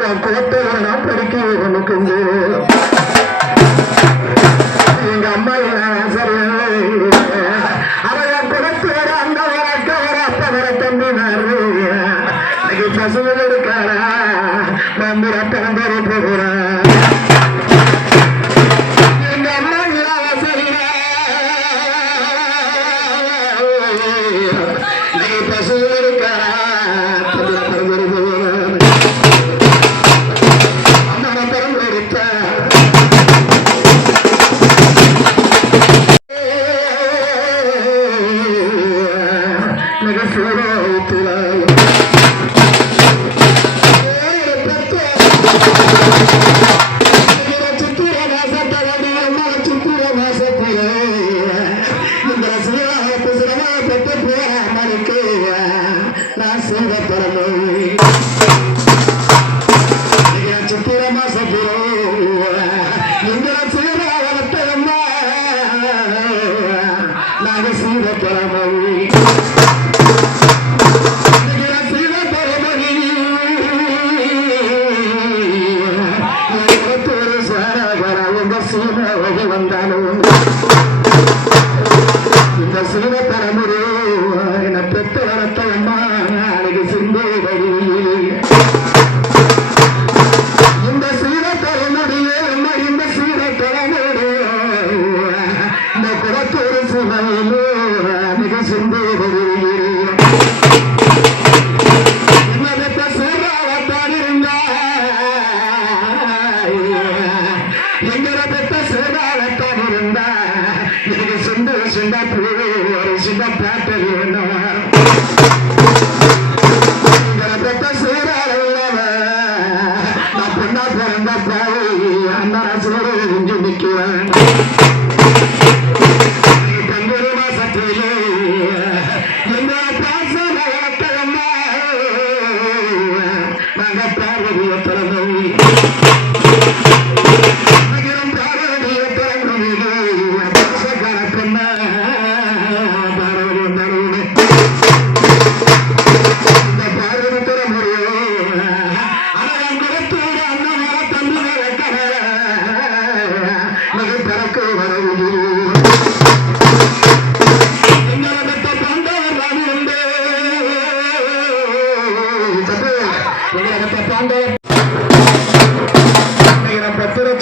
உன் கோட்டையெல்லாம் படிக்க உனக்கு மிக சுகத்தில் நானும் இந்த சிறுவ தலைமுறை என பெற்று வளர்த்த அம்மா நாளைக்கு சிந்து வழி இந்த சிறுவ தலைமுறையே அம்மா இந்த சிறுவ தலைமுறை இந்த குளத்தூர் சிவையிலே மிக சிந்து வழி எங்களை சின்ன புழு ஒரு சின்ன பேட்டர் வேணும் பிறந்த பாவை அந்த அரசோடு இங்கு நிற்கிறேன் Thank you.